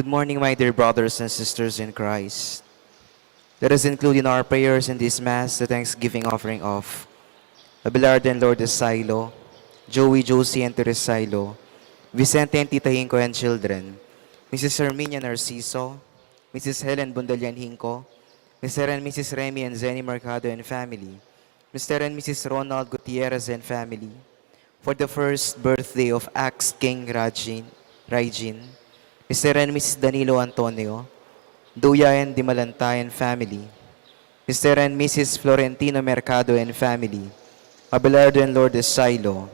Good morning, my dear brothers and sisters in Christ. Let us include in our prayers in this Mass the thanksgiving offering of Abelard and Lourdes Silo, Joey, Josie, and Teres Silo, Vicente and Tita Hinko and children, Mrs. Herminia Narciso, Mrs. Helen Bundalian Hinko, Mr. and Mrs. Remy and Zenny Mercado and family, Mr. and Mrs. Ronald Gutierrez and family, for the first birthday of Axe King Raijin, Mr. and Mrs. Danilo Antonio, Duya and Dimalantay and family, Mr. and Mrs. Florentino Mercado and family, Abelardo and Lourdes Silo,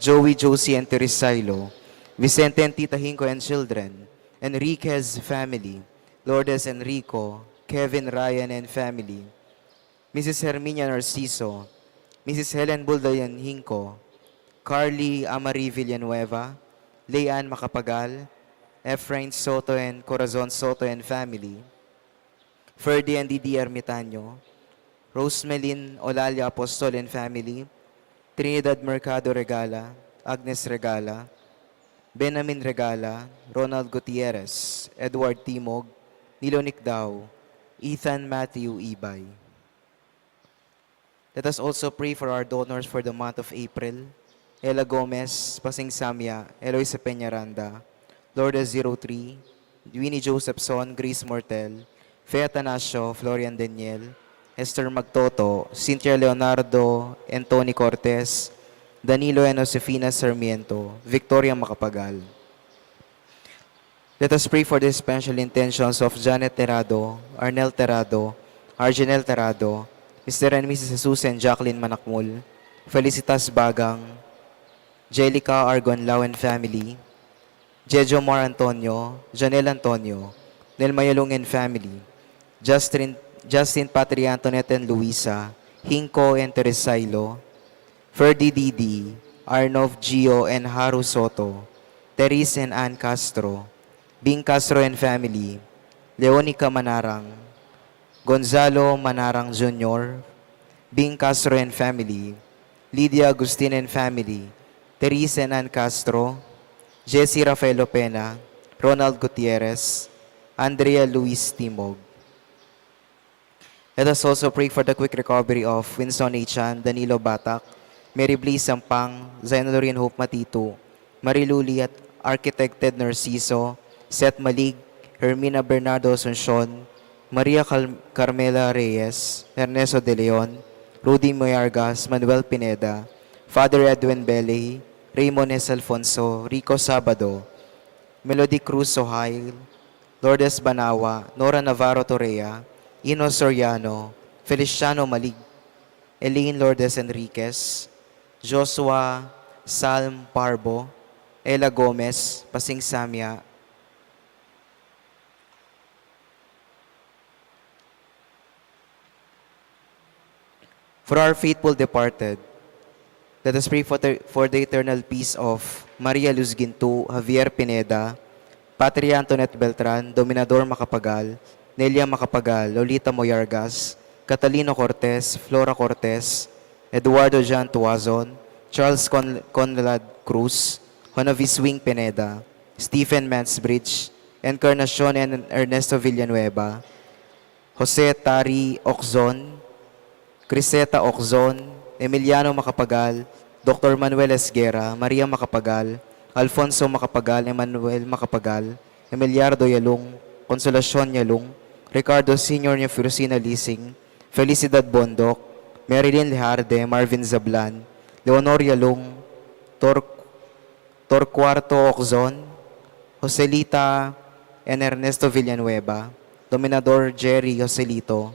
Joey, Josie, and Teres Silo, Vicente and Tita Hinko and children, Enriquez family, Lourdes Enrico, Kevin Ryan and family, Mrs. Herminia Narciso, Mrs. Helen Buldayan Hinko, Carly Amari Villanueva, Leanne Macapagal, Efrain Soto and Corazon Soto and family, Ferdy and Didi Ermitaño, Rosemelin Olalia Apostol and family, Trinidad Mercado Regala, Agnes Regala, Benamin Regala, Ronald Gutierrez, Edward Timog, Nilo Nicdao, Ethan Matthew Ibay. Let us also pray for our donors for the month of April, Ella Gomez, Pasing Samya, Eloisa Peñaranda, Lourdes 03, Winnie Josephson, Grace Mortel, Fe Atanasio, Florian Daniel, Esther Magtoto, Cynthia Leonardo, and Tony Cortez, Danilo and Josefina Sarmiento, Victoria Macapagal. Let us pray for the special intentions of Janet Terado, Arnel Terado, Arjanel Terado, Mr. and Mrs. Jesus and Jacqueline Manakmul, Felicitas Bagang, Jelica Argonlao and family, Jejo Mar Antonio, Janel Antonio, Nel Mayalong and family, Justin Patria Antoinette and Luisa, Hinko and Teresailo, Ferdy Didi, Arnov Gio and Haru Soto, Teres and Ann Castro, Bing Castro and family, Leonica Manarang, Gonzalo Manarang Jr., Bing Castro and family, Lydia Agustin and family, Teres and Ann Castro, Jesse Rafaelo Pena, Ronald Gutierrez, Andrea Luis Timog. Let us also pray for the quick recovery of Winston Chan, Danilo Batak, Mary Blaise Sampang, Zainalorin Hope Matito, Mariluli at Architect Ted Narciso, Seth Malig, Hermina Bernardo Asuncion, Maria Carmela Reyes, Ernesto De Leon, Rudy Moyargas, Manuel Pineda, Father Edwin Beley, Raymond S. Alfonso, Rico Sabado, Melody Cruz Sohail, Lourdes Banawa, Nora Navarro Torrea, Ino Soriano, Feliciano Malig, Elaine Lourdes Enriquez, Joshua Salm Parbo, Ella Gomez, Pasing Samya, for our faithful departed, let us pray for the eternal peace of Maria Luz Ginto, Javier Pineda, Patria Antoinette Beltran, Dominador Macapagal, Nelia Macapagal, Lolita Moyargas, Catalino Cortez, Flora Cortez, Eduardo Jean Tuazon, Charles Conrad Cruz, Honovis Wing Pineda, Stephen Mansbridge, Encarnacion and Ernesto Villanueva, Jose Tari Oczon, Criseta Oczon, Emiliano Macapagal, Dr. Manuel Esguera, Maria Macapagal, Alfonso Macapagal, Emmanuel Macapagal, Emiliardo Yalong, Consolacion Yalong, Ricardo Sr. Furusina Lising, Felicidad Bondok, Marilyn Lejarde, Marvin Zablan, Leonor Yalong, Torcuarto Oczon, Joselita and Ernesto Villanueva, Dominador Jerry Joselito,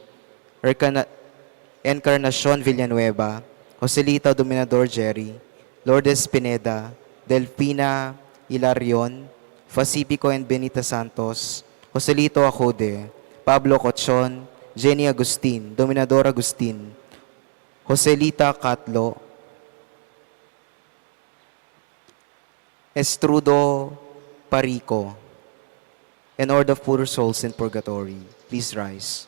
Encarnacion Villanueva, Joselita Dominador Jerry, Lourdes Pineda, Delfina Hilarion, Pacifico and Benita Santos, Joselito Acode, Pablo Cochon, Jenny Agustin, Dominador Agustin, Joselita Catlo, Estrudo Parico, and all the poor souls in purgatory. Please rise.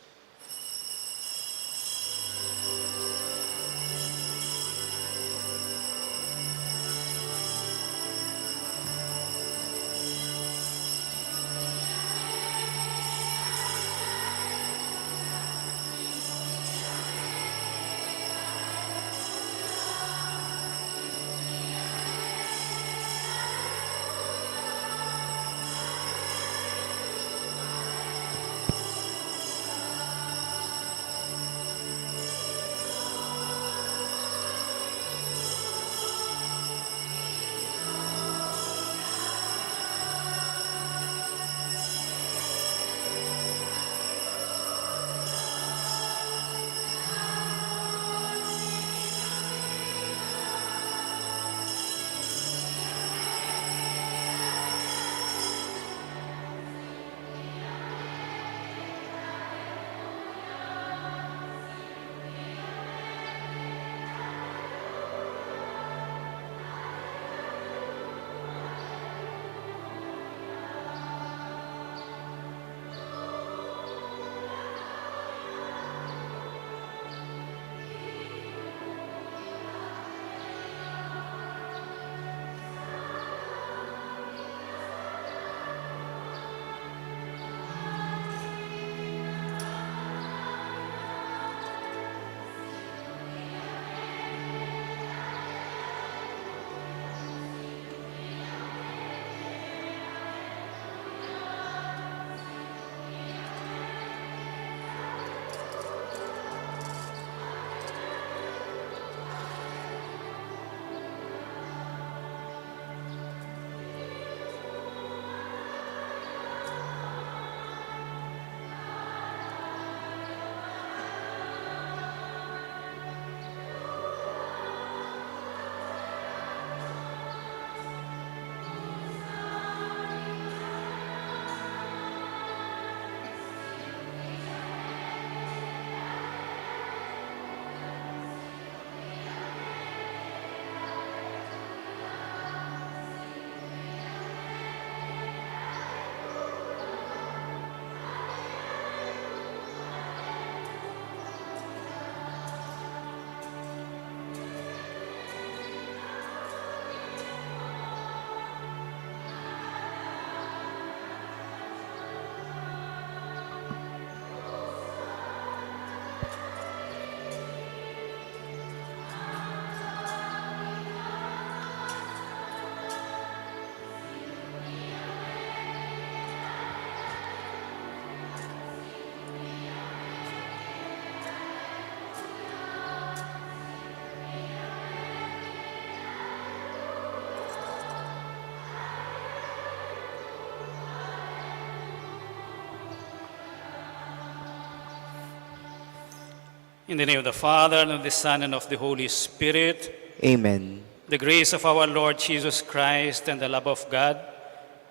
In the name of the Father, and of the Son, and of the Holy Spirit, Amen. the grace of our Lord Jesus Christ, and the love of God,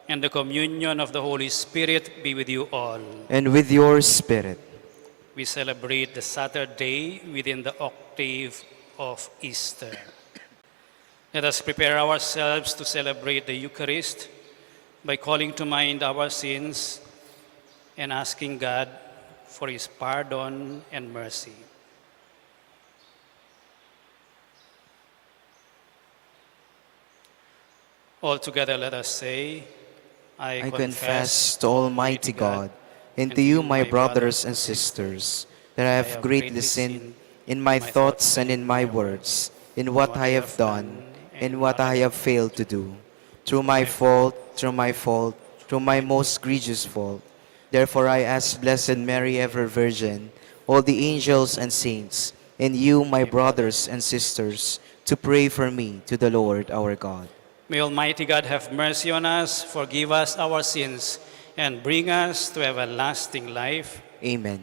and the communion of the Holy Spirit be with you all. And with your spirit. We celebrate the Saturday within the octave of Easter. Let us prepare ourselves to celebrate the Eucharist by calling to mind our sins and asking God for his pardon and mercy. All together let us say, I confess to Almighty God and to you, my brothers and sisters, that I have greatly sinned in my thoughts and in my words, in what I have done and what I have failed to do. Through my fault, through my most grievous fault. Therefore I ask Blessed Mary, ever Virgin, all the angels and saints, and you, my brothers and sisters, to pray for me to the Lord our God. May Almighty God have mercy on us, forgive us our sins, and bring us to everlasting life. Amen.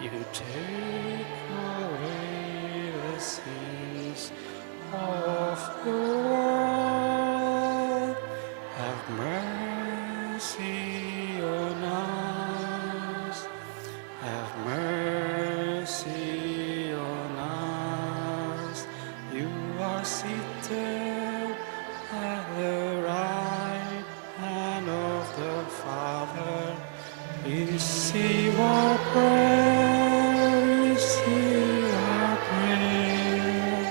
You take away the sins of the world. Have mercy on us. Have mercy on us. You are seated at the right hand of the Father. Receive our prayer, receive our prayer.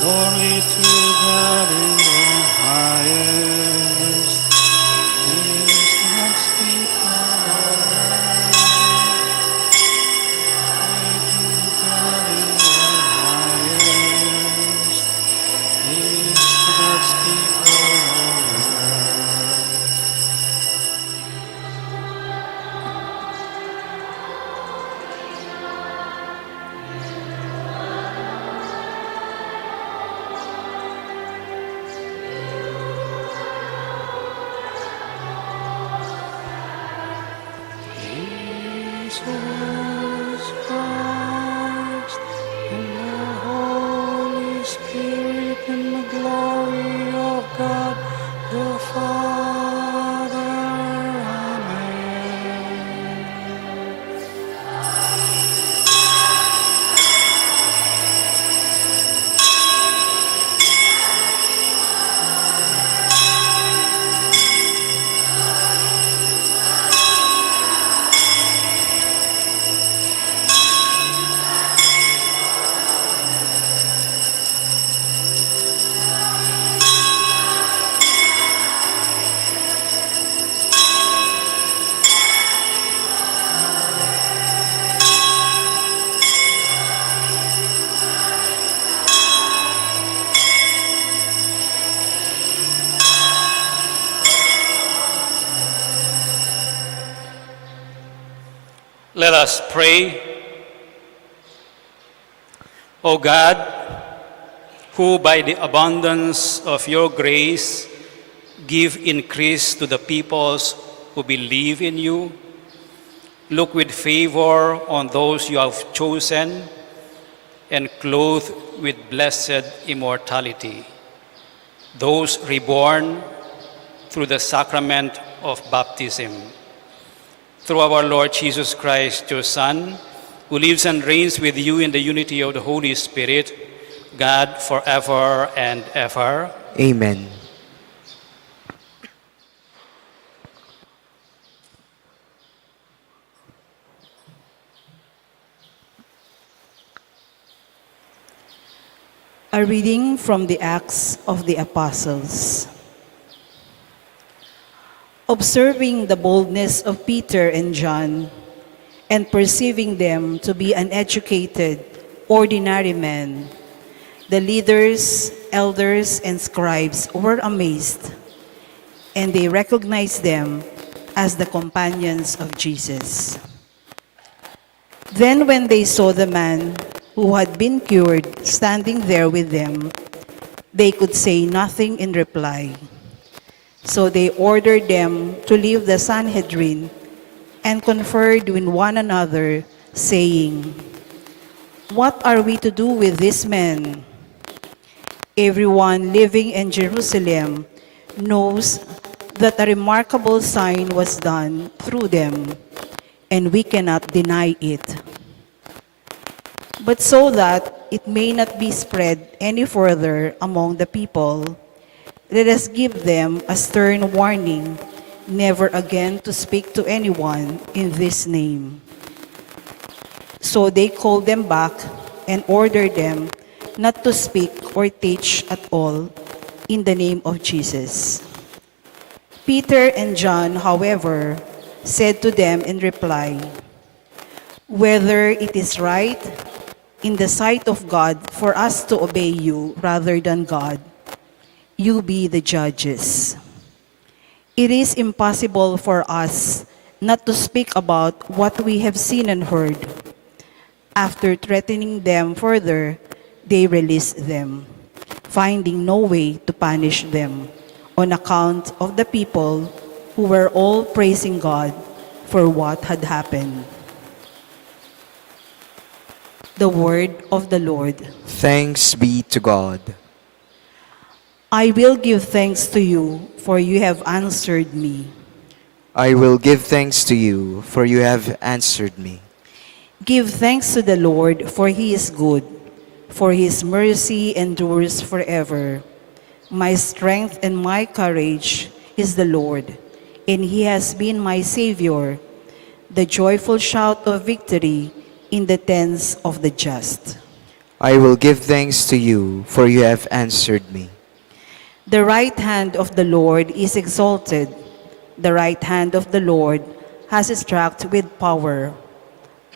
Glory to God in the highest. Peace amongst people on earth. Glory to God in the highest. Peace to God's people on earth. Jesus Christ, and the Holy Spirit, and the glory of God the Father. Amen. Let us pray. O God, who by the abundance of your grace give increase to the peoples who believe in you, look with favor on those you have chosen and clothe with blessed immortality, those reborn through the sacrament of baptism. Through our Lord Jesus Christ, your Son, who lives and reigns with you in the unity of the Holy Spirit, God forever and ever. Amen. A reading from the Acts of the Apostles. Observing the boldness of Peter and John, and perceiving them to be uneducated, ordinary men, the leaders, elders, and scribes were amazed, and they recognized them as the companions of Jesus. Then when they saw the man who had been cured standing there with them, they could say nothing in reply. So they ordered them to leave the Sanhedrin and conferred with one another, saying, "What are we to do with this man? Everyone living in Jerusalem knows that a remarkable sign was done through them, and we cannot deny it. But so that it may not be spread any further among the people, let us give them a stern warning never again to speak to anyone in this name." So they called them back and ordered them not to speak or teach at all in the name of Jesus. Peter and John, however, said to them in reply, "Whether it is right in the sight of God for us to obey you rather than God, you be the judges. It is impossible for us not to speak about what we have seen and heard." After threatening them further, they released them, finding no way to punish them on account of the people who were all praising God for what had happened. The word of the Lord. Thanks be to God. I will give thanks to you, for you have answered me. I will give thanks to you, for you have answered me. Give thanks to the Lord, for he is good, for his mercy endures forever. My strength and my courage is the Lord. and he has been my Savior, the joyful shout of victory in the tents of the just. I will give thanks to you, for you have answered me. The right hand of the Lord is exalted. The right hand of the Lord has struck with power.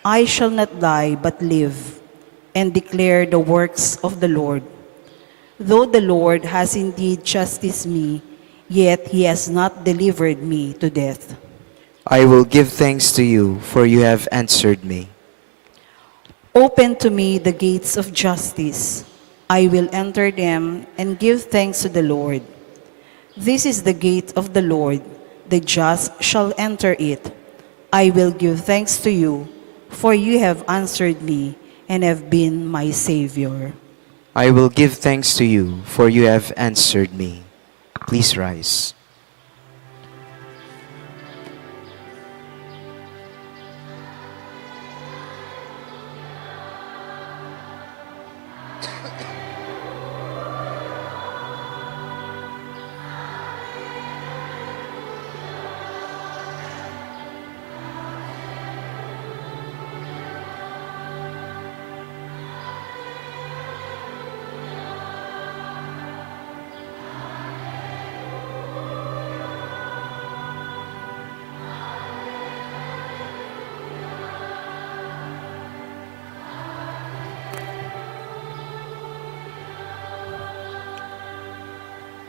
I shall not die but live, and declare the works of the Lord. Though the Lord has indeed chastised me, yet he has not delivered me to death. I will give thanks to you, for you have answered me. Open to me the gates of justice. I will enter them and give thanks to the Lord. This is the gate of the Lord. The just shall enter it. I will give thanks to you, for you have answered me and have been my Savior. I will give thanks to you, for you have answered me. Please rise.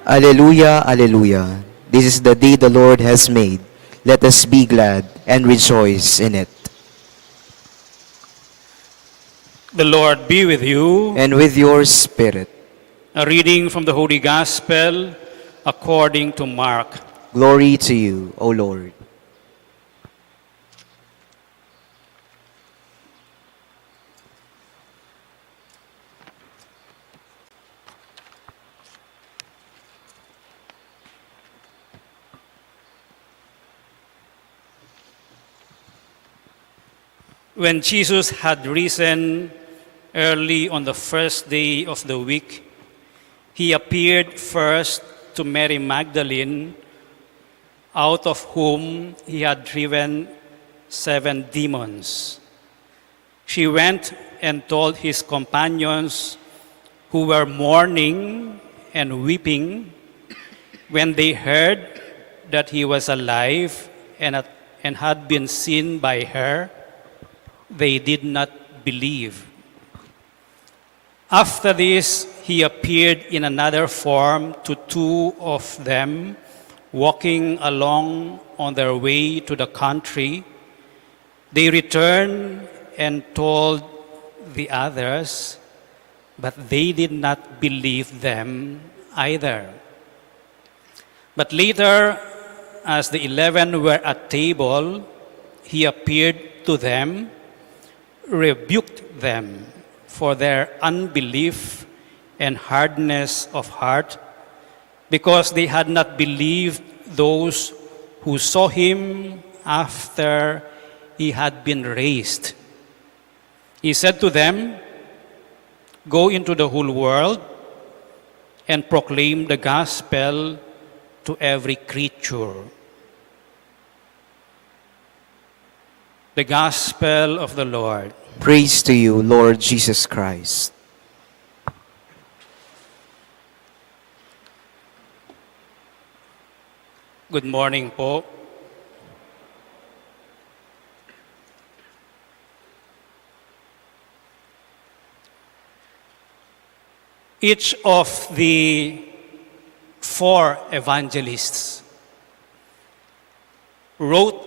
Alleluia, Alleluia. This is the day the Lord has made. Let us be glad and rejoice in it. The Lord be with you. And with your spirit. A reading from the Holy Gospel according to Mark. Glory to you, O Lord. When Jesus had risen early on the first day of the week, he appeared first to Mary Magdalene, out of whom he had driven 7 demons. She went and told his companions, who were mourning and weeping, when they heard that he was alive and had been seen by her. They did not believe. After this, he appeared in another form to 2 of them, walking along on their way to the country. They returned and told the others, but they did not believe them either. But later, as the 11 were at table, he appeared to them, rebuked them for their unbelief and hardness of heart, because they had not believed those who saw him after he had been raised. He said to them, "Go into the whole world and proclaim the gospel to every creature." The Gospel of the Lord. Praise to you, Lord Jesus Christ. Good morning po. Each of the 4 evangelists wrote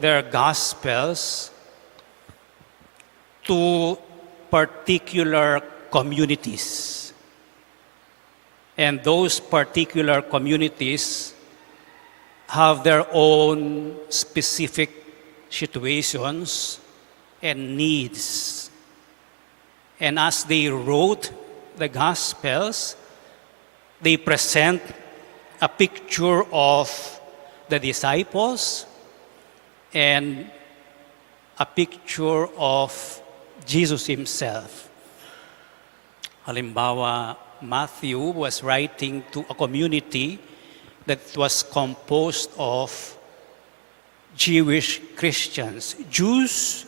their Gospels to particular communities. And those particular communities have their own specific situations and needs. And as they wrote the Gospels, they present a picture of the disciples and a picture of Jesus himself. Halimbawa, Matthew was writing to a community that was composed of Jewish Christians, Jews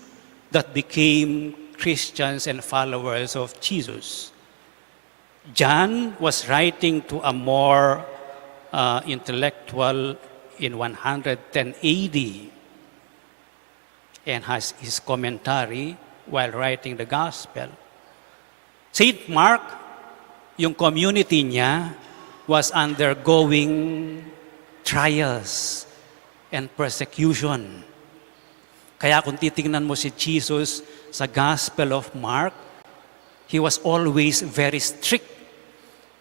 that became Christians and followers of Jesus. John was writing to a more intellectual in 110 AD and has his commentary while writing the gospel. Saint Mark, yung community niya was undergoing trials and persecution. Kaya kung titingnan mo si Jesus sa Gospel of Mark, he was always very strict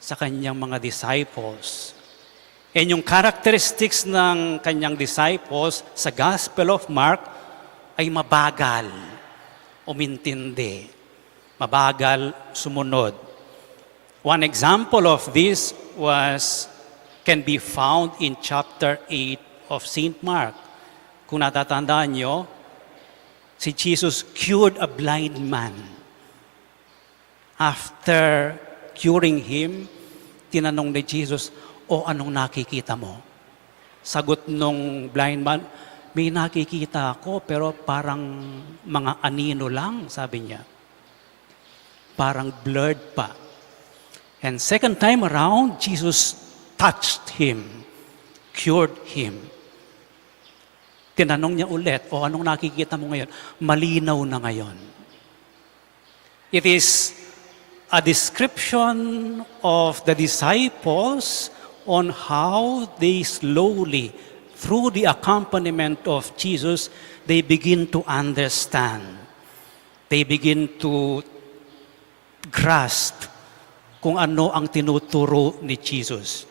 sa kanyang mga disciples. And yung characteristics ng kanyang disciples sa Gospel of Mark ay mabagal, umintindi, mabagal sumunod. One example of this can be found in chapter 8 of St. Mark. Kung natatandaan nyo, si Jesus cured a blind man. After curing him, tinanong ni Jesus, anong nakikita mo? Sagot nung blind man, may nakikita ako pero parang mga anino lang, sabi niya. Parang blurred pa. And second time around, Jesus touched him, cured him. Tinanong niya ulit, anong nakikita mo ngayon? Malinaw na ngayon. It is a description of the disciples on how they slowly, through the accompaniment of Jesus, they begin to understand. They begin to grasp kung ano ang tinuturo ni Jesus.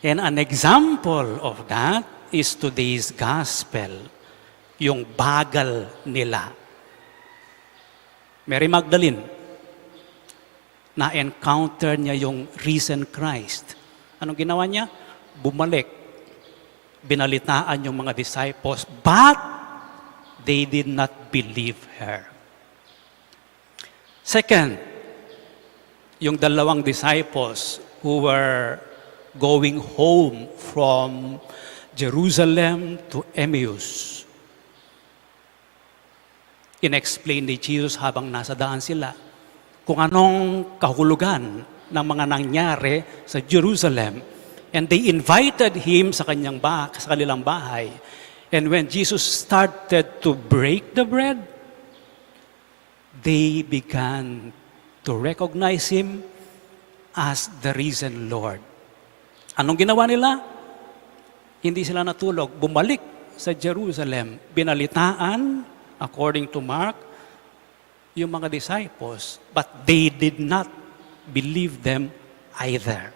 And an example of that is today's gospel, yung bagal nila. Mary Magdalene, na-encounter niya yung risen Christ. Anong ginawa niya? Bumalik. Binalitaan yung mga disciples, but they did not believe her. Second, yung dalawang disciples who were going home from Jerusalem to Emmaus. In-explain ni Jesus habang nasa daan sila kung anong kahulugan ng mga nangyari sa Jerusalem. And they invited him sa kanilang bahay. And when Jesus started to break the bread, they began to recognize him as the risen Lord. Anong ginawa nila? Hindi sila natulog. Bumalik sa Jerusalem. Binalitaan, according to Mark, yung mga disciples. But they did not believe them either.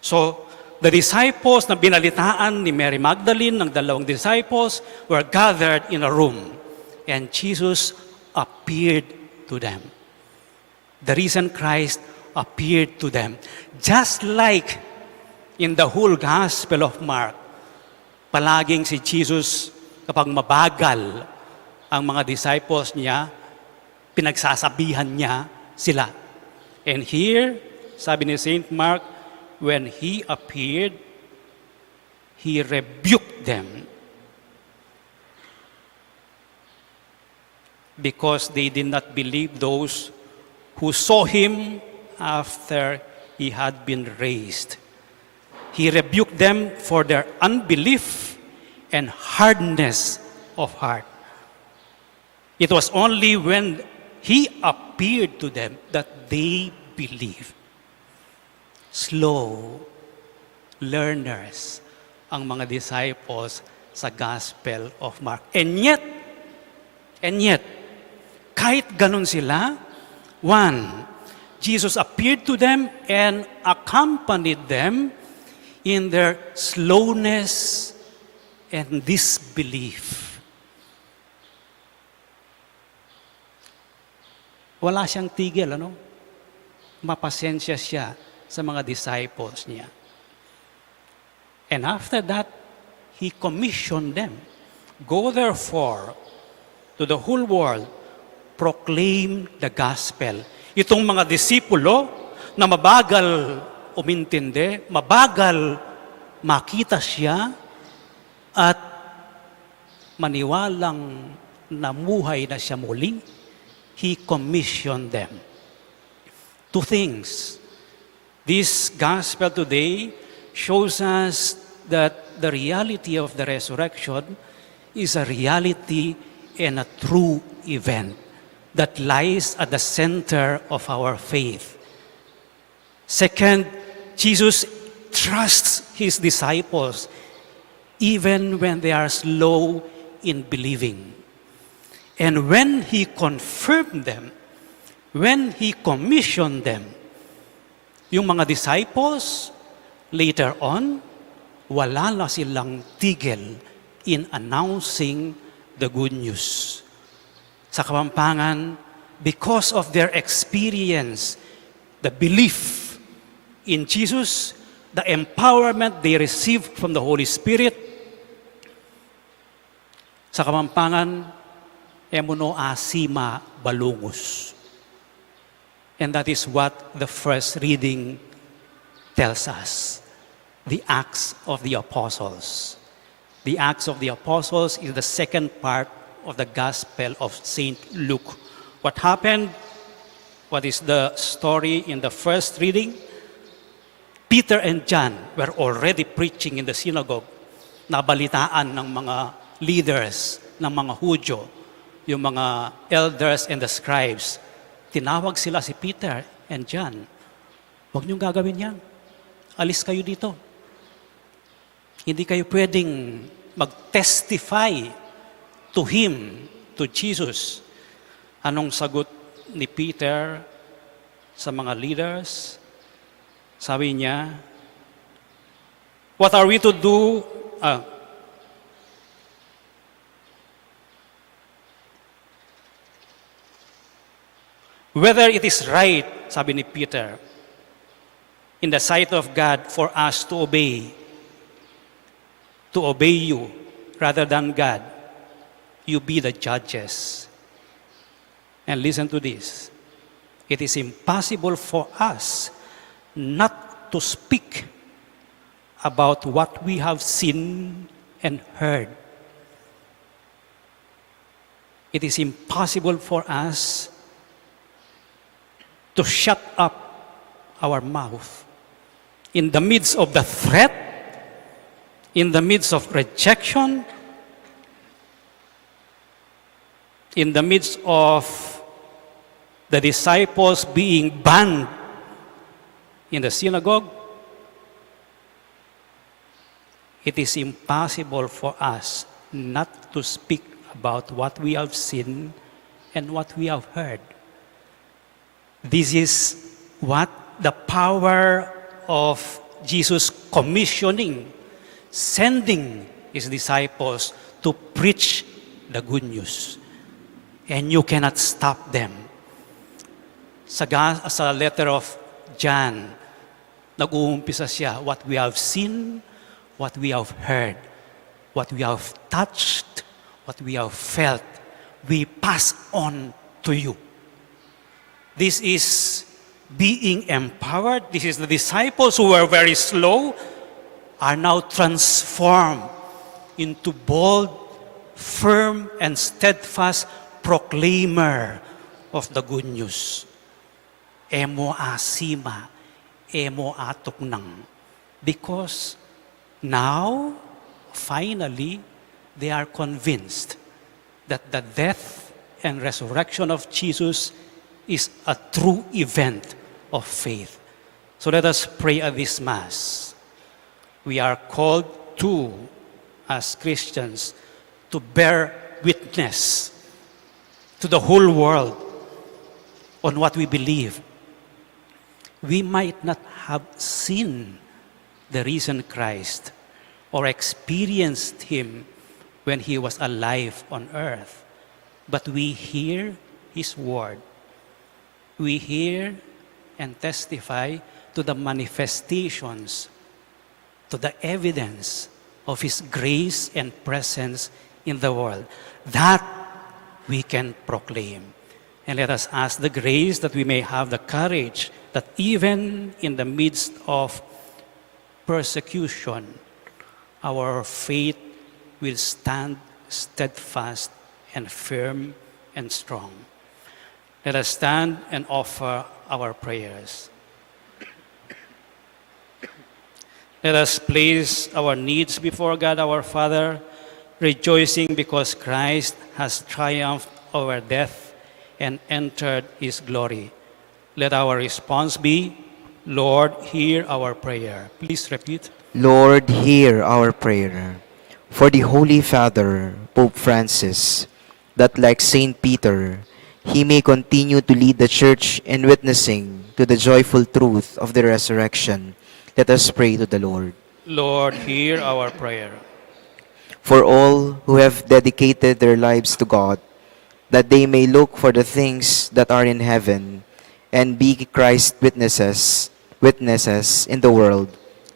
So, the disciples na binalitaan ni Mary Magdalene, ng dalawang disciples, were gathered in a room. And Jesus appeared to them. The risen Christ appeared to them. Just like in the whole Gospel of Mark, palaging si Jesus, kapag mabagal ang mga disciples niya, pinagsasabihan niya sila. And here, sabi ni St. Mark, when he appeared, he rebuked them because they did not believe those who saw him after he had been raised. He rebuked them for their unbelief and hardness of heart. It was only when he appeared to them that they believed. Slow learners ang mga disciples sa Gospel of Mark. And yet, kahit ganun sila, Jesus appeared to them and accompanied them in their slowness and disbelief. Wala siyang tigil, Mapasensya siya sa mga disciples niya. And after that, he commissioned them. Go therefore to the whole world, proclaim the gospel. Itong mga disipulo na mabagal umintindi, mabagal makita siya, at maniwalang namuhay na siya muli, He commissioned them. Two things. This gospel today shows us that the reality of the resurrection is a reality and a true event that lies at the center of our faith. Second, Jesus trusts His disciples even when they are slow in believing. And when He confirmed them, when He commissioned them, yung mga disciples, later on, wala na silang tigil in announcing the good news. Sa Kapampangan, because of their experience, the belief in Jesus, the empowerment they received from the Holy Spirit, sa Kapampangan, emuno asima balungus. And that is what the first reading tells us. The Acts of the Apostles. The Acts of the Apostles is the second part of the Gospel of St. Luke. What happened? What is the story in the first reading? Peter and John were already preaching in the synagogue. Nabalitaan ng mga leaders, ng mga Hudyo, yung mga elders and the scribes. Tinawag sila si Peter and John. Huwag niyong gagawin yan. Alis kayo dito. Hindi kayo pwedeng mag-testify to Him, to Jesus. Anong sagot ni Peter sa mga leaders? Sabi niya, what are we to do? Whether it is right, sabi ni Peter, in the sight of God for us to obey you rather than God, you be the judges. And listen to this. It is impossible for us not to speak about what we have seen and heard. It is impossible for us to shut up our mouth in the midst of the threat, in the midst of rejection, in the midst of the disciples being banned in the synagogue. It is impossible for us not to speak about what we have seen and what we have heard. This is what the power of Jesus commissioning, sending His disciples to preach the good news. And you cannot stop them. Sa letter of John, nag-uumpisa siya, what we have seen, what we have heard, what we have touched, what we have felt, we pass on to you. This is being empowered. This is the disciples who were very slow are now transformed into bold, firm, and steadfast proclaimer of the good news. Emo asima, emo atuknang. Because now, finally, they are convinced that the death and resurrection of Jesus is a true event of faith. So let us pray at this Mass. We are called to, as Christians, to bear witness to the whole world on what we believe. We might not have seen the risen Christ or experienced Him when He was alive on earth, but we hear His word. We hear and testify to the manifestations, to the evidence of His grace and presence in the world. That we can proclaim. And let us ask the grace that we may have the courage that even in the midst of persecution, our faith will stand steadfast and firm and strong. Let us stand and offer our prayers. Let us place our needs before God our Father, rejoicing because Christ has triumphed over death and entered his glory. Let our response be, Lord, hear our prayer. Please repeat. Lord, hear our prayer. For the Holy Father, Pope Francis, that like Saint Peter, he may continue to lead the Church in witnessing to the joyful truth of the resurrection. Let us pray to the Lord. Lord, hear our prayer. For all who have dedicated their lives to God, that they may look for the things that are in heaven and be Christ's witnesses in the world.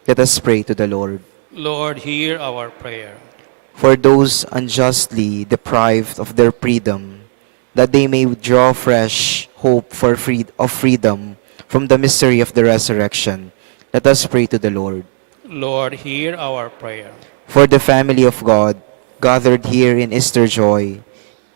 Let us pray to the Lord. Lord, hear our prayer. For those unjustly deprived of their freedom, that they may draw fresh hope for freedom from the mystery of the resurrection. Let us pray to the Lord. Lord, hear our prayer. For the family of God, gathered here in Easter joy,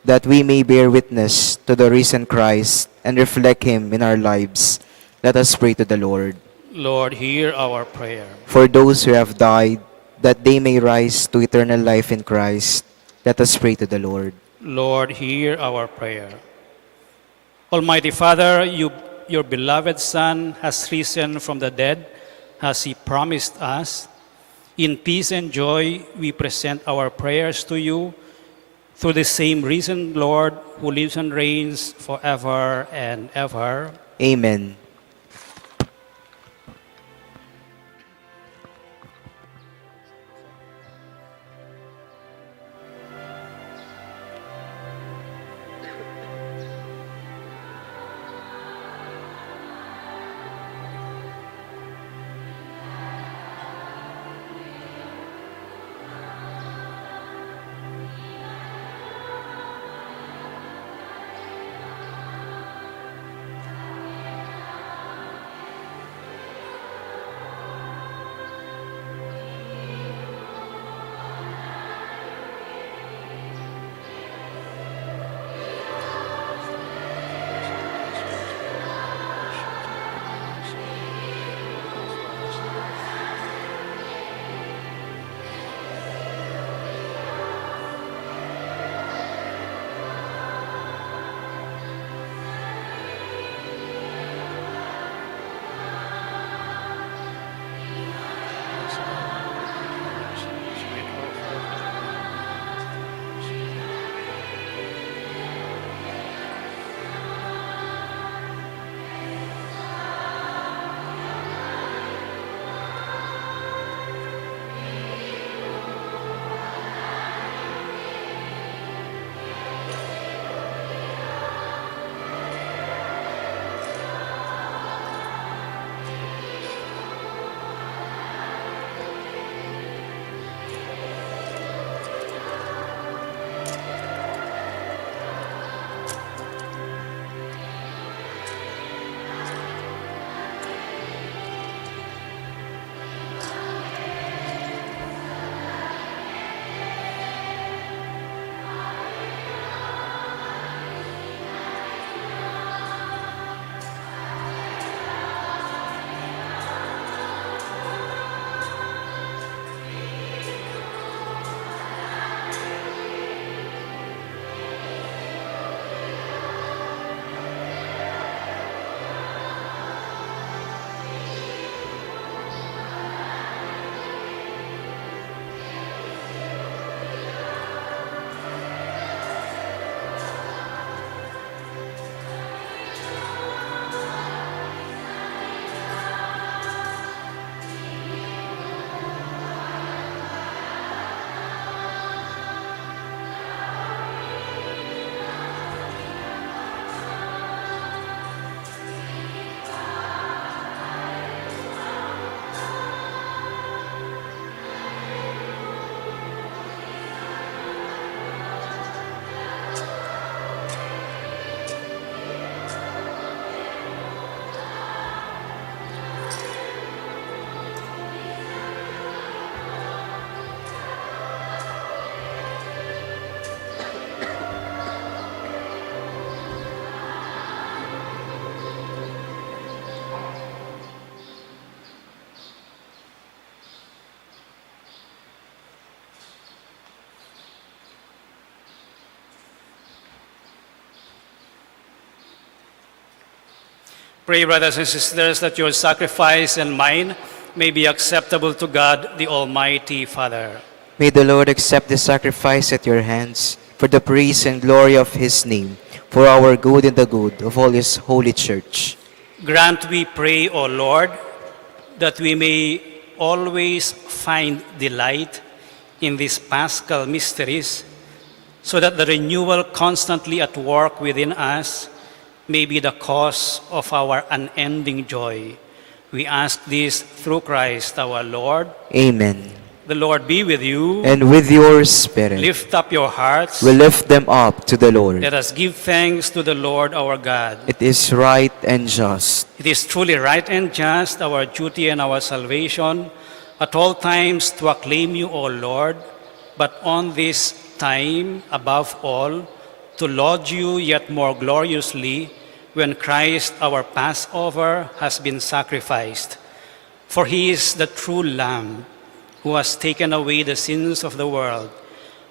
that we may bear witness to the risen Christ and reflect Him in our lives. Let us pray to the Lord. Lord, hear our prayer. For those who have died, that they may rise to eternal life in Christ. Let us pray to the Lord. Lord, hear our prayer. Almighty Father, your beloved Son has risen from the dead, as He promised us. In peace and joy, we present our prayers to you through the same risen Lord who lives and reigns forever and ever. Amen. Pray, brothers and sisters, that your sacrifice and mine may be acceptable to God, the Almighty Father. May the Lord accept the sacrifice at your hands for the praise and glory of his name, for our good and the good of all his holy church. Grant, we pray, O Lord, that we may always find delight in these paschal mysteries, so that the renewal constantly at work within us may be the cause of our unending joy. We ask this through Christ our Lord. Amen. The Lord be with you. And with your spirit, Lift up your hearts. we lift them up to the Lord. Let us give thanks to the Lord our God. It is right and just. It is truly right and just, our duty and our salvation, at all times to acclaim you, O Lord, but on this time, above all, to laud you yet more gloriously when Christ, our Passover, has been sacrificed. For he is the true Lamb who has taken away the sins of the world.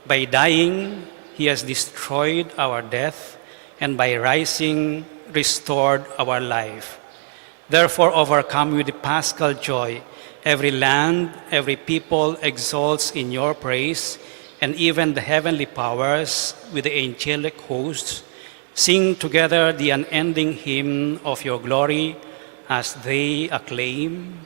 By dying, he has destroyed our death, and by rising, restored our life. Therefore, overcome with the paschal joy, every land, every people exalts in your praise, and even the heavenly powers with the angelic hosts sing together the unending hymn of your glory as they acclaim.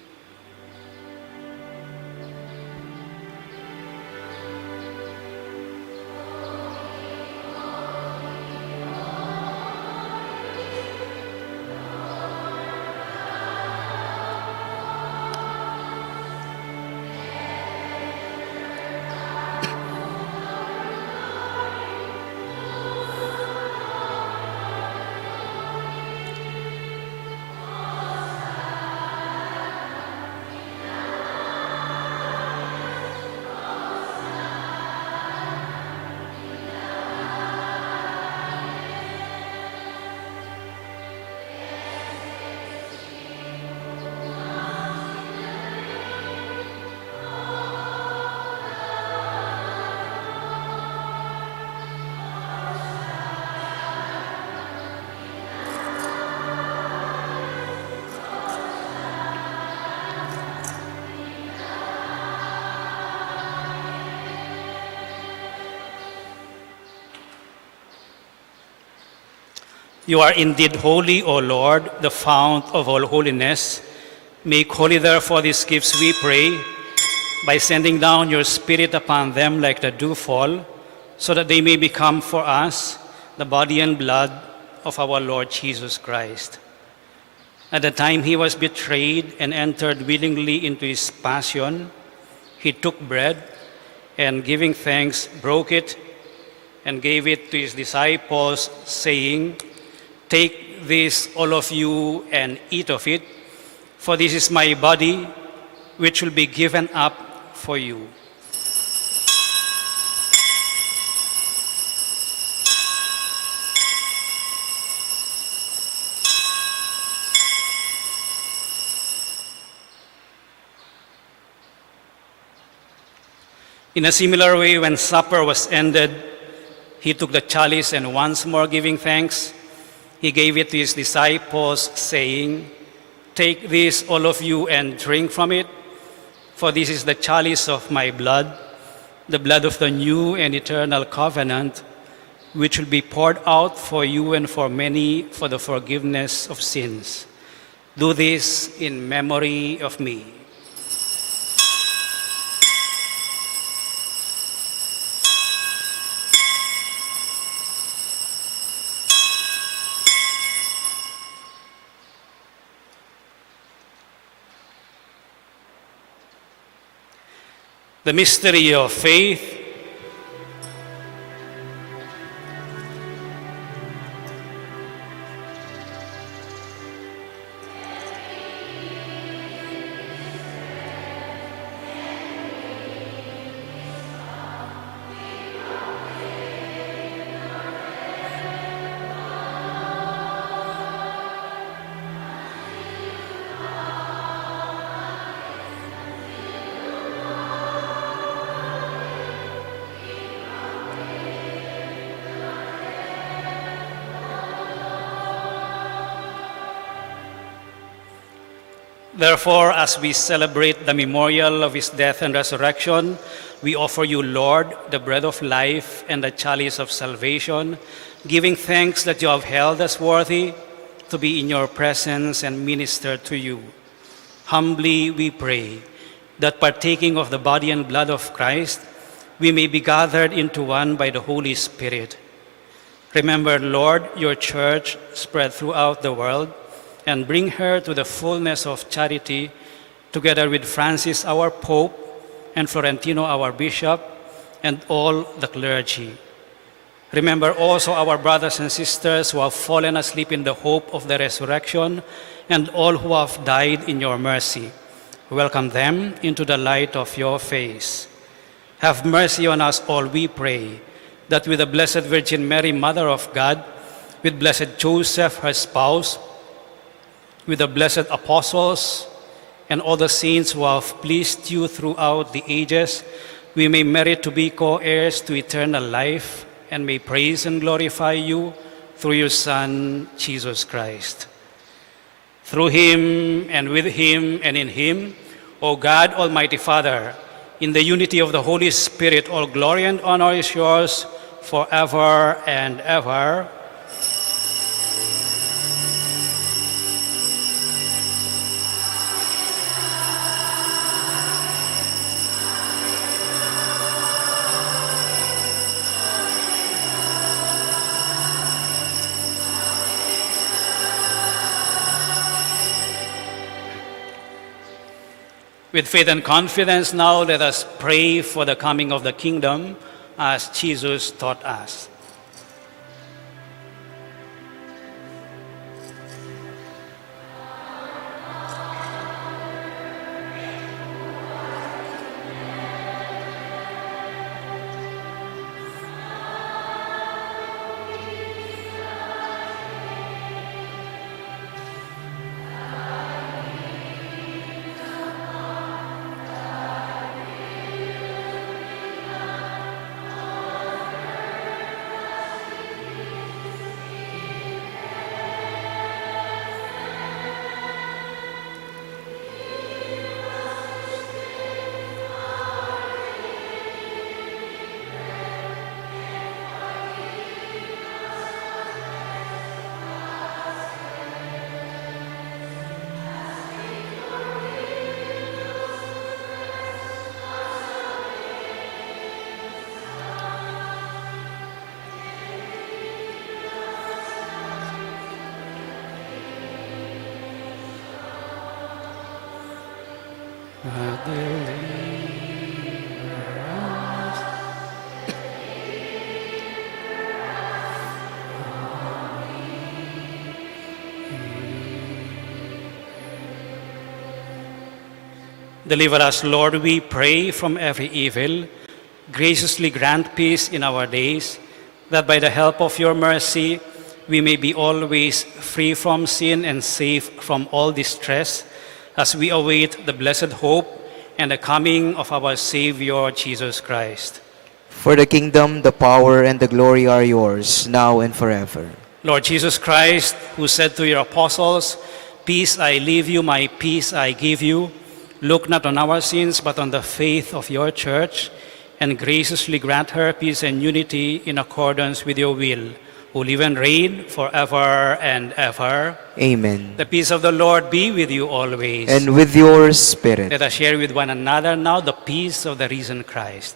You are indeed holy, O Lord, the fount of all holiness. Make holy, therefore, these gifts, we pray, by sending down your Spirit upon them like the dewfall, so that they may become for us the body and blood of our Lord Jesus Christ. At the time he was betrayed and entered willingly into his passion, he took bread and, giving thanks, broke it and gave it to his disciples, saying, "Take this, all of you, and eat of it, for this is my body, which will be given up for you." In a similar way, when supper was ended, he took the chalice and, once more giving thanks, he gave it to his disciples, saying, "Take this, all of you, and drink from it, for this is the chalice of my blood, the blood of the new and eternal covenant, which will be poured out for you and for many for the forgiveness of sins. Do this in memory of me." The mystery of faith. Therefore, as we celebrate the memorial of his death and resurrection, we offer you, Lord, the bread of life and the chalice of salvation, giving thanks that you have held us worthy to be in your presence and minister to you. Humbly we pray that partaking of the body and blood of Christ, we may be gathered into one by the Holy Spirit. Remember, Lord, your church spread throughout the world, and bring her to the fullness of charity, together with Francis, our Pope, and Florentino, our Bishop, and all the clergy. Remember also our brothers and sisters who have fallen asleep in the hope of the resurrection, and all who have died in your mercy. Welcome them into the light of your face. Have mercy on us all, we pray, that with the Blessed Virgin Mary, Mother of God, with Blessed Joseph, her spouse, with the blessed apostles, and all the saints who have pleased you throughout the ages, we may merit to be co-heirs to eternal life, and may praise and glorify you through your Son, Jesus Christ. Through him, and with him, and in him, O God, Almighty Father, in the unity of the Holy Spirit, all glory and honor is yours forever and ever. With faith and confidence now, let us pray for the coming of the kingdom as Jesus taught us. Deliver us, Lord, we pray, from every evil. Graciously grant peace in our days, that by the help of your mercy we may be always free from sin and safe from all distress, as we await the blessed hope and the coming of our Savior, Jesus Christ. For the kingdom, the power, and the glory are yours, now and forever. Lord Jesus Christ, who said to your apostles, "Peace I leave you, my peace I give you," look not on our sins, but on the faith of your church, and graciously grant her peace and unity in accordance with your will, who live and reign forever and ever. Amen. The peace of the Lord be with you always. And with your spirit. Let us share with one another now the peace of the risen Christ.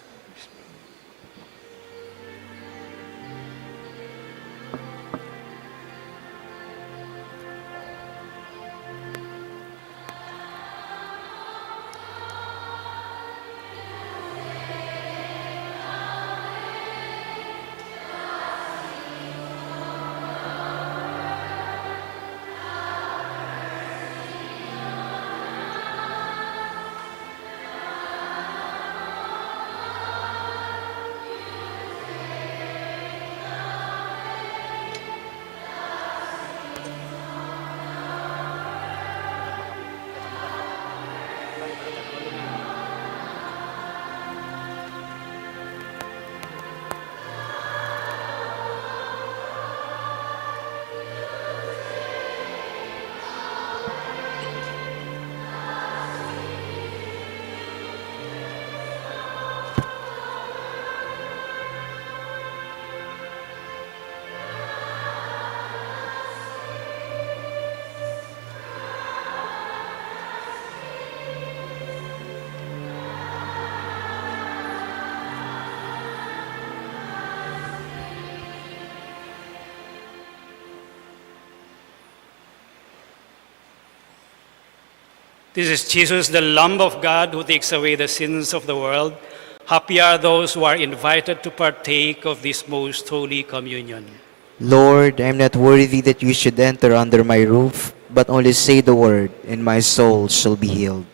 This is Jesus, the Lamb of God who takes away the sins of the world. Happy are those who are invited to partake of this most holy communion. Lord, I am not worthy that you should enter under my roof, but only say the word, and my soul shall be healed.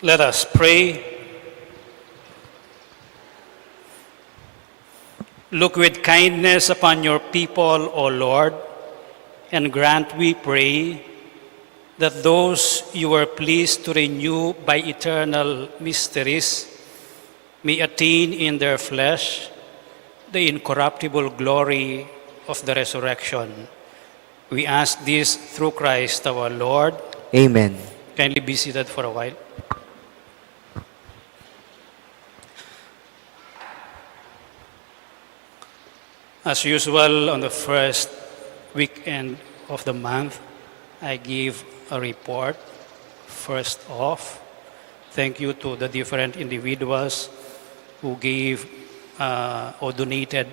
Let us pray. Look with kindness upon your people, O Lord, and grant, we pray, that those you were pleased to renew by eternal mysteries may attain in their flesh the incorruptible glory of the resurrection. We ask this through Christ our Lord. Amen. Kindly be seated for a while. As usual, on the first weekend of the month, I give a report. First off, thank you to the different individuals who gave or donated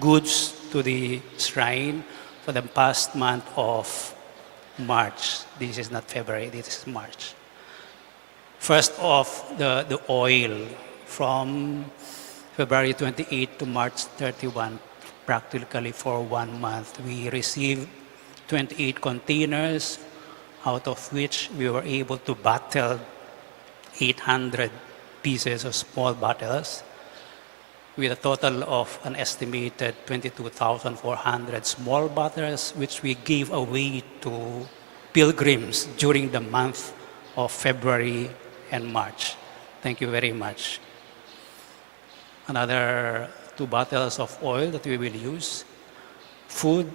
goods to the shrine for the past month of March. This is not February, this is March. First off, the oil from February 28 to March 31, practically for 1 month. We received 28 containers, out of which we were able to bottle 800 pieces of small bottles with a total of an estimated 22,400 small bottles, which we gave away to pilgrims during the month of February and March. Thank you very much. Another 2 bottles of oil that we will use, food,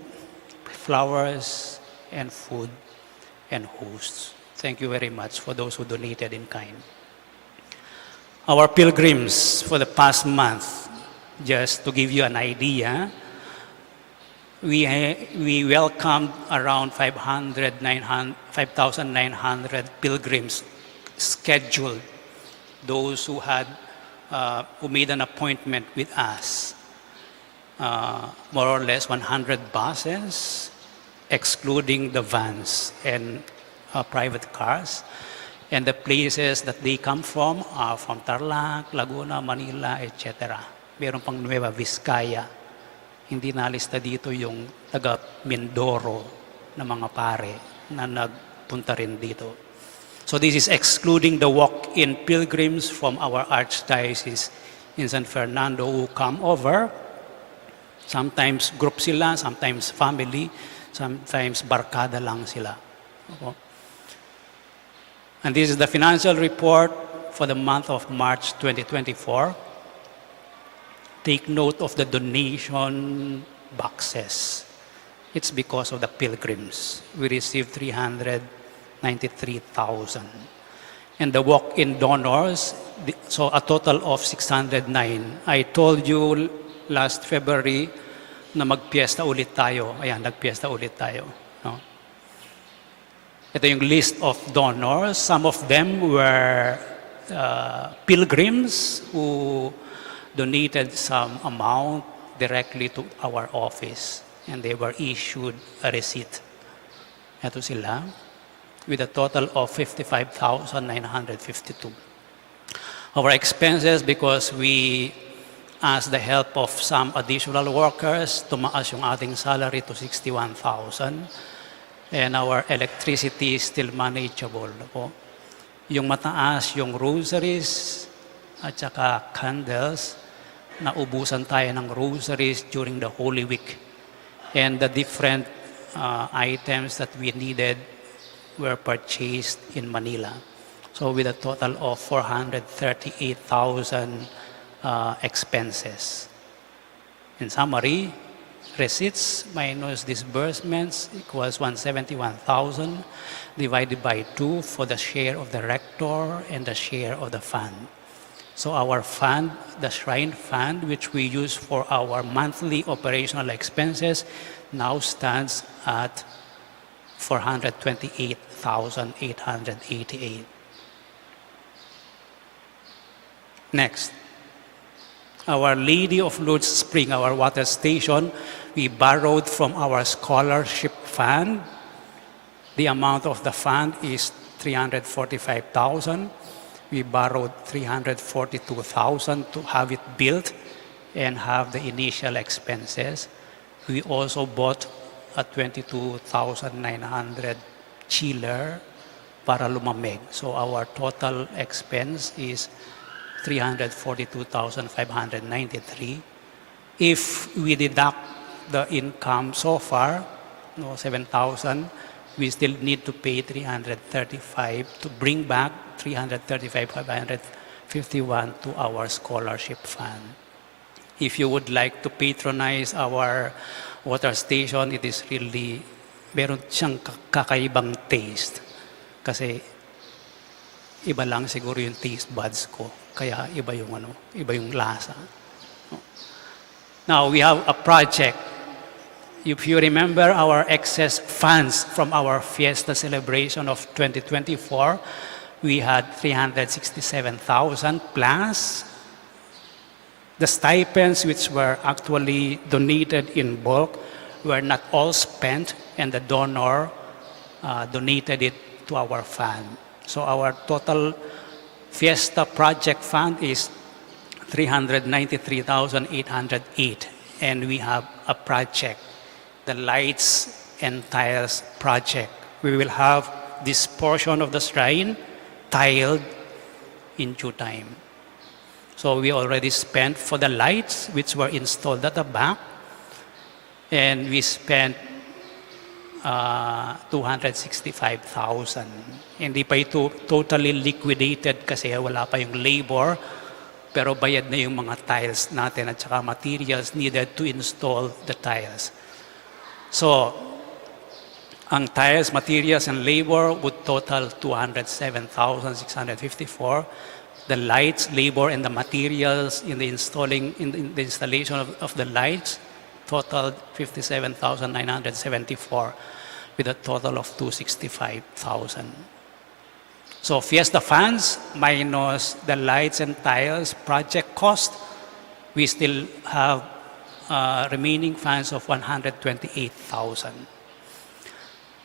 flowers, and food, and hosts. Thank you very much for those who donated in kind. Our pilgrims for the past month, just to give you an idea, we welcomed around 5,900 pilgrims scheduled, those who had who made an appointment with us. More or less 100 buses, excluding the vans and private cars. And the places that they come from are from Tarlac, Laguna, Manila, etc. Meron pang Nueva Vizcaya. Hindi nalista dito yung taga Mindoro na mga pare na nagpunta rin dito. So this is excluding the walk-in pilgrims from our Archdiocese in San Fernando who come over. Sometimes group sila, sometimes family, sometimes barkada lang sila. Okay. And this is the financial report for the month of March 2024. Take note of the donation boxes. It's because of the pilgrims. We received 393,000. And the walk-in donors, so a total of 609. I told you last February na magpiesta ulit tayo. Ayan, nagpiesta ulit tayo. No? Ito yung list of donors. Some of them were pilgrims who donated some amount directly to our office. And they were issued a receipt. Ito sila, with a total of 55,952. Our expenses, because we asked the help of some additional workers, tumaas yung ating salary to 61,000. And our electricity is still manageable. Po. Yung mataas, yung rosaries at saka candles, naubusan tayo ng rosaries during the Holy Week. And the different items that we needed were purchased in Manila. So with a total of 438,000 expenses. In summary, receipts minus disbursements equals 171,000 divided by 2 for the share of the rector and the share of the fund. So our fund, the shrine fund, which we use for our monthly operational expenses, now stands at 428,888. Next, Our Lady of Lourdes Spring, our water station, we borrowed from our scholarship fund. The amount of the fund is 345,000. We borrowed 342,000 to have it built and have the initial expenses. We also bought a 22,900 chiller para lumamig. So our total expense is 342,593. If we deduct the income so far, 7,000, we still need to pay 335 to bring back 335,551 to our scholarship fund. If you would like to patronize our water station, it is really, meron siyang kakaibang taste. Kasi iba lang siguro yung taste buds ko. Kaya iba yung lasa. Now, we have a project. If you remember our excess funds from our fiesta celebration of 2024, we had 367,000 plus the stipends which were actually donated in bulk were not all spent, and the donor donated it to our fund. So our total Fiesta project fund is 393,808, and we have a project, the lights and tiles project. We will have this portion of the shrine tiled in due time. So we already spent for the lights which were installed at the back, and we spent 265,000. Hindi pa ito totally liquidated kasi wala pa yung labor, pero bayad na yung mga tiles natin at saka materials needed to install the tiles. So, ang tiles, materials, and labor would total 207,654. The lights, labor, and the materials in the installation of the lights totaled 57,974 with a total of 265,000. So Fiesta funds minus the lights and tiles project cost, we still have remaining funds of 128,000.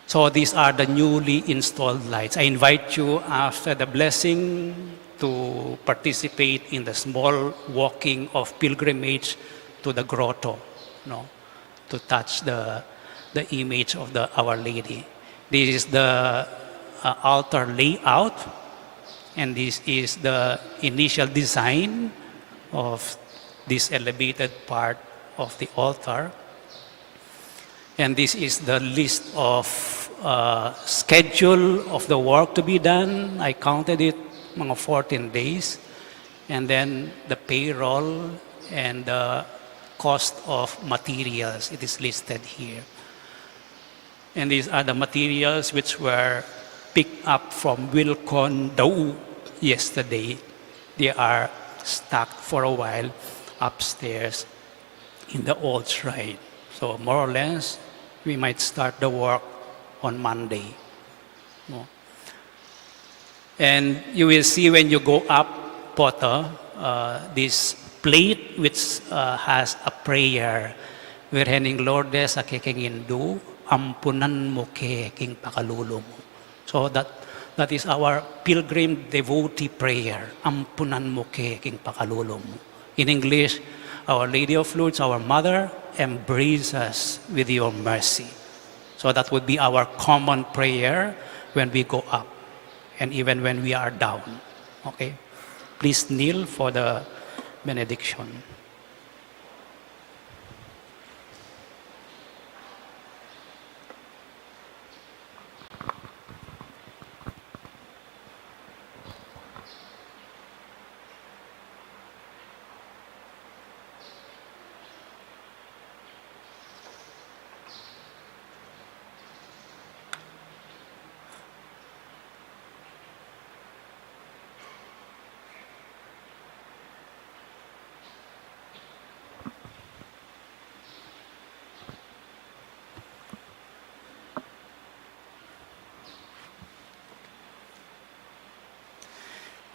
So these are the newly installed lights. I invite you after the blessing to participate in the small walking of pilgrimage to the grotto, to touch the image of Our Lady. This is the altar layout, and this is the initial design of this elevated part of the altar. And this is the list of schedule of the work to be done. I counted it, mga 14 days. And then the payroll and the cost of materials, it is listed here. And these are the materials which were picked up from Wilcon Dau yesterday. They are stacked for a while upstairs in the old shrine. So more or less, we might start the work on Monday. And you will see when you go up, Potter, this plate which has a prayer. Virhening Lourdes sa keking Hindu, ampunan mo keking pakalulong. So that is our pilgrim devotee prayer. Ampunan mo keking pakalulong. In English, Our Lady of Lourdes, our Mother, embrace us with your mercy. So that would be our common prayer when we go up and even when we are down. Okay? Please kneel for the benediction.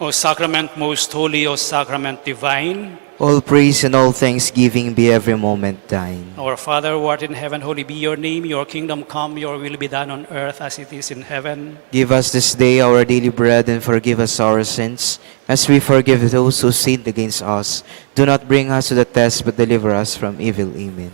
O sacrament most holy, O sacrament divine, All praise and all thanksgiving be every moment thine. our Father who art in heaven, holy be your name. Your kingdom come, your will be done on earth as it is in heaven. Give us this day our daily bread, and forgive us our sins, as we forgive those who sinned against us. Do not bring us to the test, but deliver us from evil. Amen.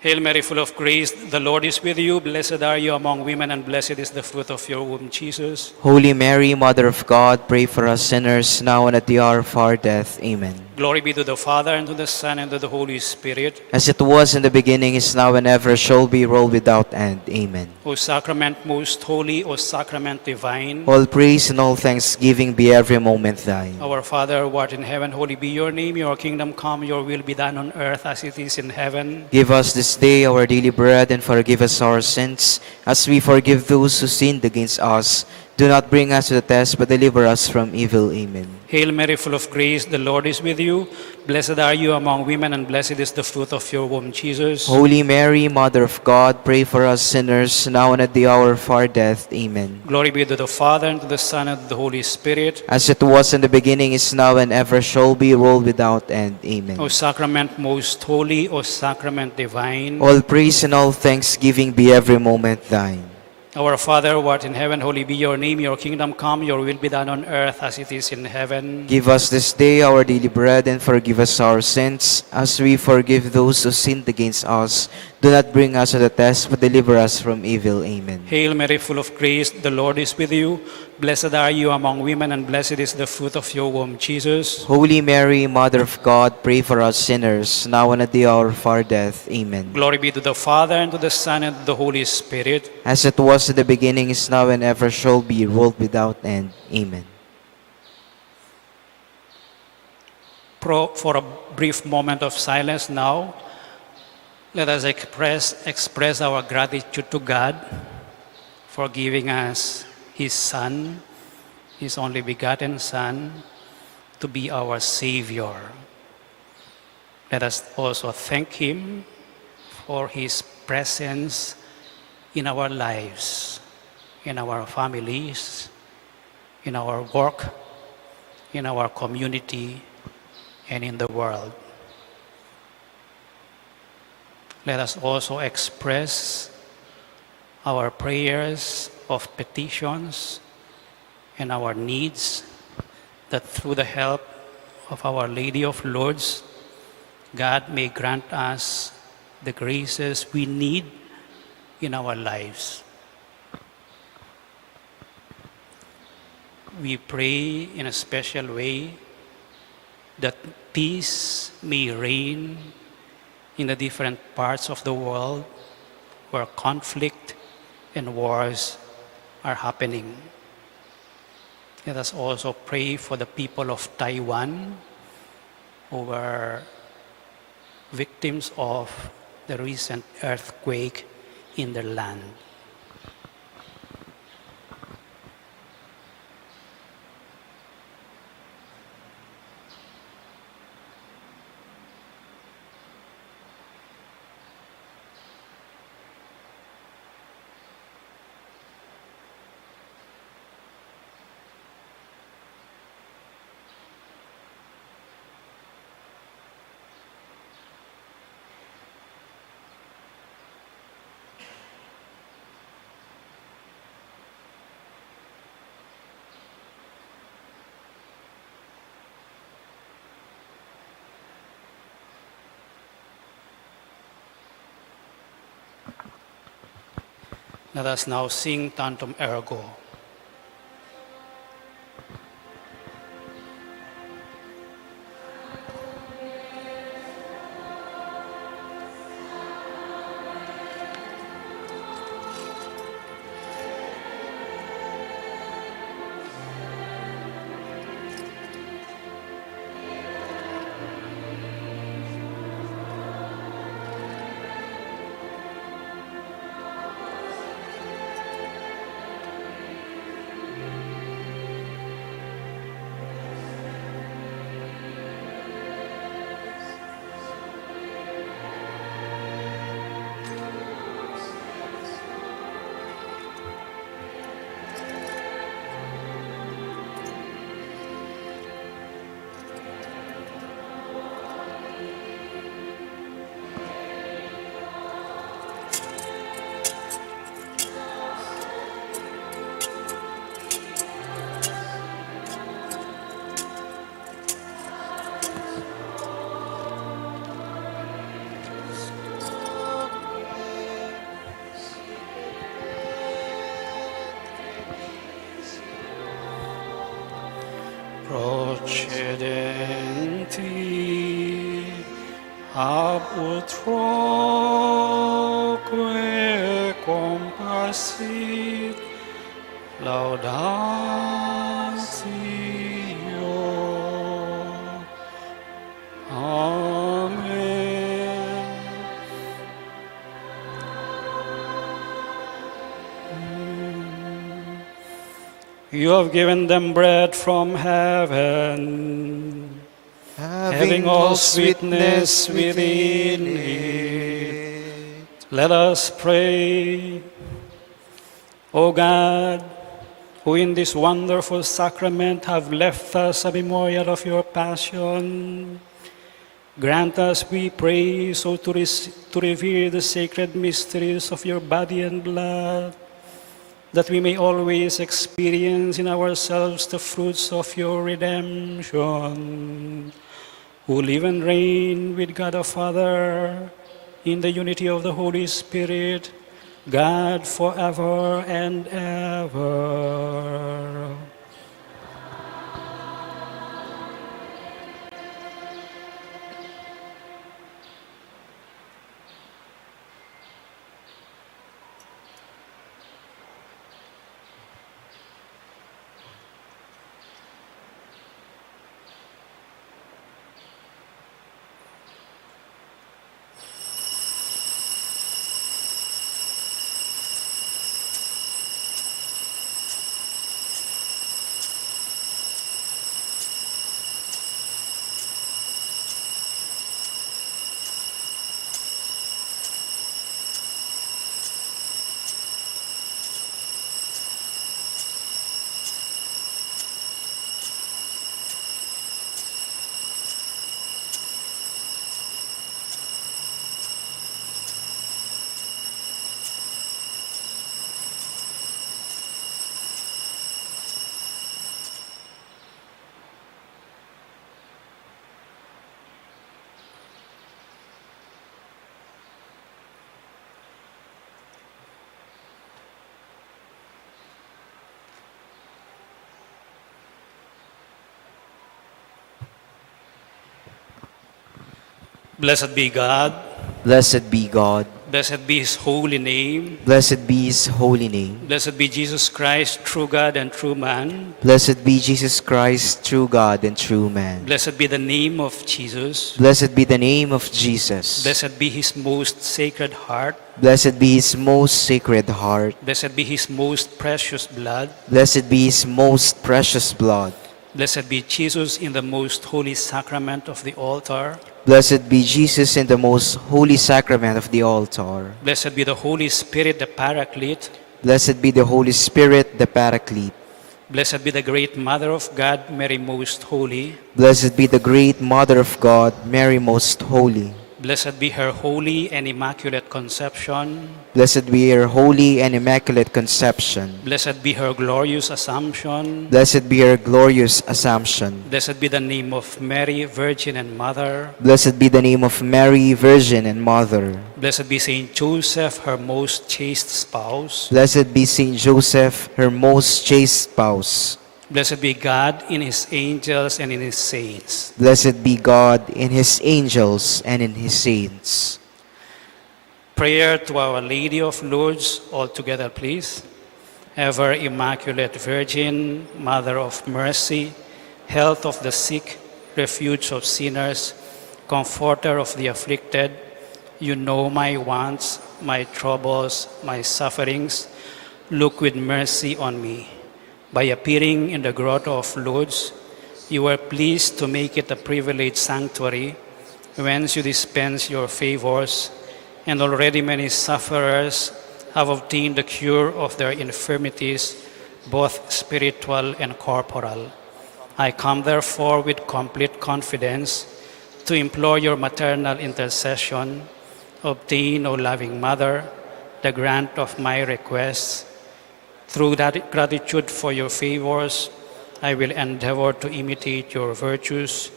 Hail Mary, full of grace, the Lord is with you. Blessed are you among women, and blessed is the fruit of your womb, Jesus. Holy Mary, Mother of God, pray for us sinners, now and at the hour of our death. Amen. Glory be to the Father, and to the Son, and to the Holy Spirit. as it was in the beginning, is now, and ever shall be, world without end. Amen. O sacrament most holy, O sacrament divine. All praise and all thanksgiving be every moment thine. Our Father, who art in heaven, holy be your name. Your kingdom come, your will be done on earth as it is in heaven. Give us this day our daily bread, and forgive us our sins, as we forgive those who sinned against us. Do not bring us to the test, but deliver us from evil. Amen. Hail Mary, full of grace, the Lord is with you. Blessed are you among women, and blessed is the fruit of your womb, Jesus. Holy Mary, Mother of God, pray for us sinners, now and at the hour of our death. Amen. Glory be to the Father, and to the Son, and to the Holy Spirit. As it was in the beginning, is now, and ever shall be, world without end. Amen. O sacrament most holy, O sacrament divine. All praise and all thanksgiving be every moment thine. Our Father, who art in heaven, holy be your name. Your kingdom come, your will be done on earth as it is in heaven. Give us this day our daily bread, and forgive us our sins, as we forgive those who sinned against us. Do not bring us to the test, but deliver us from evil. Amen. Hail Mary, full of grace, the Lord is with you. Blessed are you among women, and blessed is the fruit of your womb, Jesus. Holy Mary, Mother of God, pray for us sinners, now and at the hour of our death. Amen. Glory be to the Father, and to the Son, and to the Holy Spirit. As it was in the beginning, is now, and ever shall be, world without end. Amen. For a brief moment of silence now, let us express our gratitude to God for giving us His Son, His only begotten Son, to be our Savior. Let us also thank Him for His presence in our lives, in our families, in our work, in our community, and in the world. Let us also express our prayers of petitions and our needs, that through the help of Our Lady of Lourdes, God may grant us the graces we need in our lives. We pray in a special way that peace may reign in the different parts of the world where conflict and wars are happening. Let us also pray for the people of Taiwan who were victims of the recent earthquake in their land. Let us now sing Tantum Ergo. utroque compassit laudatio. Amen. You have given them bread from heaven, having all sweetness within it. Let us pray. O God, who in this wonderful sacrament have left us a memorial of your passion, grant us, we pray, so to revere the sacred mysteries of your body and blood, that we may always experience in ourselves the fruits of your redemption, who live and reign with God the Father in the unity of the Holy Spirit, God forever and ever. Blessed be God. Blessed be God. Blessed be his holy name. Blessed be his holy name. Blessed be Jesus Christ, true God and true man. Blessed be Jesus Christ, true God and true man. Blessed be the name of Jesus. Blessed be the name of Jesus. Blessed be his most sacred heart. Blessed be his most sacred heart. Blessed be his most precious blood. Blessed be his most precious blood. Blessed be Jesus in the most holy sacrament of the altar. Blessed be Jesus in the most holy sacrament of the altar. Blessed be the Holy Spirit, the Paraclete. Blessed be the Holy Spirit, the Paraclete. Blessed be the great Mother of God, Mary Most Holy. Blessed be the great Mother of God, Mary Most Holy. Blessed be her holy and immaculate conception. Blessed be her holy and immaculate conception. Blessed be her glorious assumption. Blessed be her glorious assumption. Blessed be the name of Mary, Virgin and Mother. Blessed be the name of Mary, Virgin and Mother. Blessed be Saint Joseph, her most chaste spouse. Blessed be Saint Joseph, her most chaste spouse. Blessed be God in his angels and in his saints. Blessed be God in his angels and in his saints. Prayer to Our Lady of Lourdes, all together please. Ever Immaculate Virgin, Mother of Mercy, health of the sick, refuge of sinners, comforter of the afflicted, you know my wants, my troubles, my sufferings. Look with mercy on me. By appearing in the grotto of Lourdes, you were pleased to make it a privileged sanctuary, whence you dispense your favors, and already many sufferers have obtained the cure of their infirmities, both spiritual and corporal. I come therefore with complete confidence to implore your maternal intercession. Obtain, O loving Mother, the grant of my requests. Through that gratitude for your favors, I will endeavor to imitate your virtues,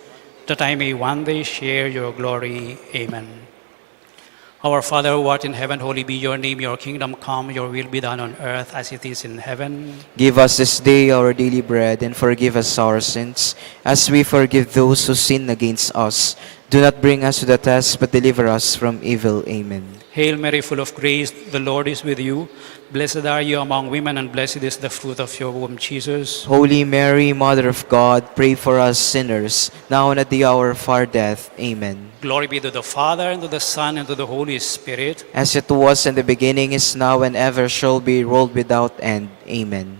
that I may one day share your glory. Amen. Our Father who art in heaven, holy be your name. Your kingdom come, your will be done on earth as it is in heaven. Give us this day our daily bread, and forgive us our sins, as we forgive those who sin against us. Do not bring us to the test, but deliver us from evil. Amen. Hail Mary, full of grace, the Lord is with you. Blessed are you among women, and blessed is the fruit of your womb, Jesus. Holy Mary, Mother of God, pray for us sinners, now and at the hour of our death. Amen. Glory be to the Father, and to the Son, and to the Holy Spirit. As it was in the beginning, is now, and ever shall be, world without end. Amen.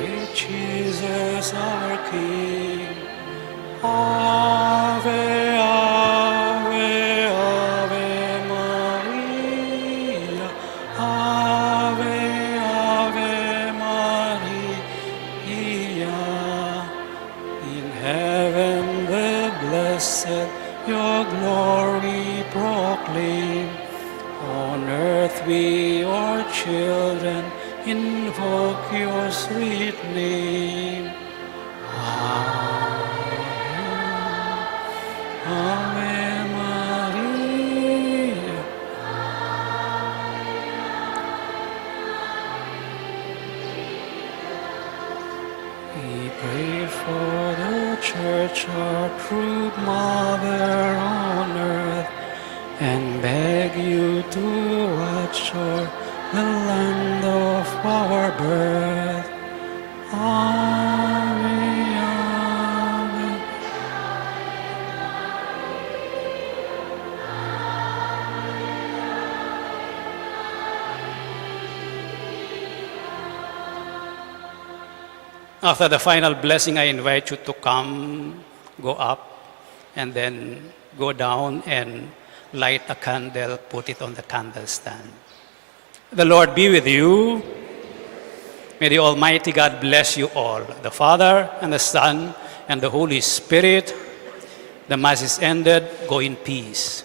With Jesus our King. Ave, Ave, Ave Maria. Ave, Ave Maria. In heaven the blessed your glory proclaim. On earth we, your children, invoke your sweet name. Ave Maria. We pray for the Church, our true Mother on earth, and beg you to watch o'er the land of our birth. Ave, Ave. After the final blessing, I invite you to come, go up, and then go down and light a candle, put it on the candle stand. The Lord be with you. May the Almighty God bless you all, the Father and the Son and the Holy Spirit. The Mass is ended. Go in peace.